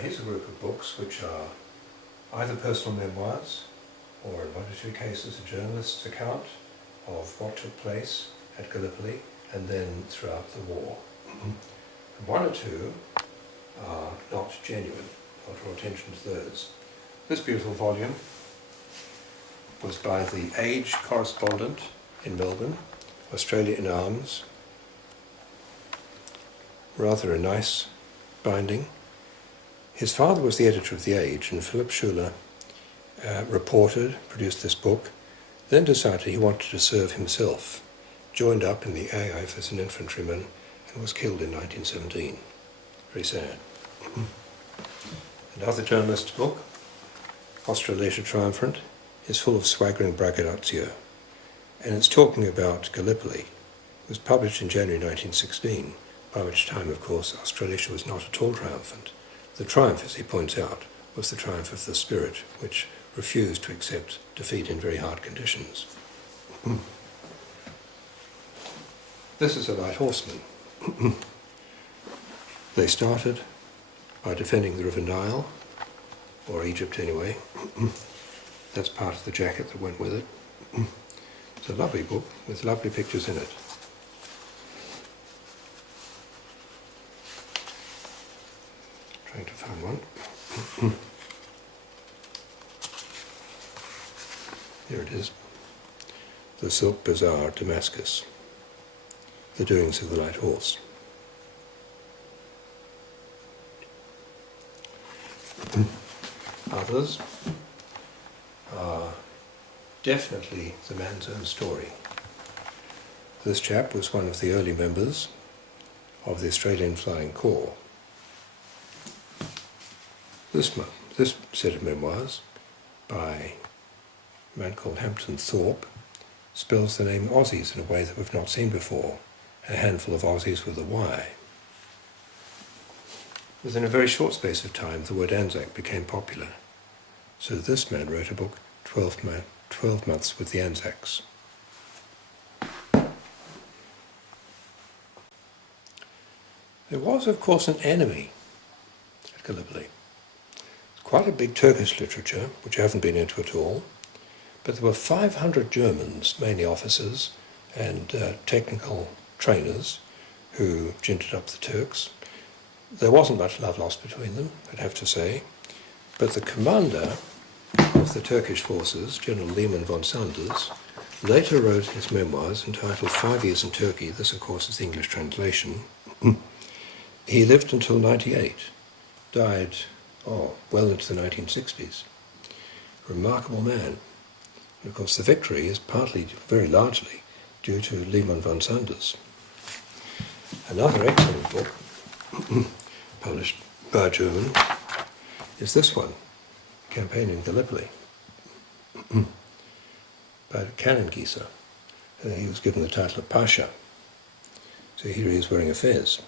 here's a group of books which are either personal memoirs or in one or two cases a journalist's account of what took place at Gallipoli and then throughout the war. And one or two are not genuine. I'll draw attention to those. This beautiful volume was by the Age correspondent in Melbourne, Australia in Arms. Rather a nice binding. His father was the editor of the Age, and Philip Schuler produced this book, then decided he wanted to serve himself, joined up in the AIF as an infantryman, and was killed in 1917. Very sad. Another journalist's book, Australasia Triumphant, is full of swaggering braggadocio, and it's talking about Gallipoli. It was published in January 1916, by which time, of course, Australasia was not at all triumphant. The triumph, as he points out, was the triumph of the spirit, which refused to accept defeat in very hard conditions. This is a light horseman. They started by defending the River Nile, or Egypt anyway. That's part of the jacket that went with it. It's a lovely book with lovely pictures in it. Trying to find one. Here it is. The Silk Bazaar, Damascus. The Doings of the Light Horse. Others are definitely the man's own story. This chap was one of the early members of the Australian Flying Corps. This set of memoirs by a man called Hampton Thorpe spells the name Aussies in a way that we've not seen before, a handful of Aussies with a Y. Within a very short space of time, the word Anzac became popular. So this man wrote a book, 12 Months with the Anzacs. There was, of course, an enemy at Gallipoli. Quite a big Turkish literature, which I haven't been into at all, but there were 500 Germans, mainly officers and technical trainers, who gingered up the Turks. There wasn't much love lost between them, I'd have to say, but the commander of the Turkish forces, General Lehman von Sanders, later wrote his memoirs entitled 5 Years in Turkey. This, of course, is the English translation. He lived until 98, died, well into the 1960s. Remarkable man. And of course, the victory is partly, very largely, due to Lehman von Sanders. Another excellent book, published by a German, is this one, Campaign in Gallipoli, by Cannon Gieser. He was given the title of Pasha. So here he is wearing a fez.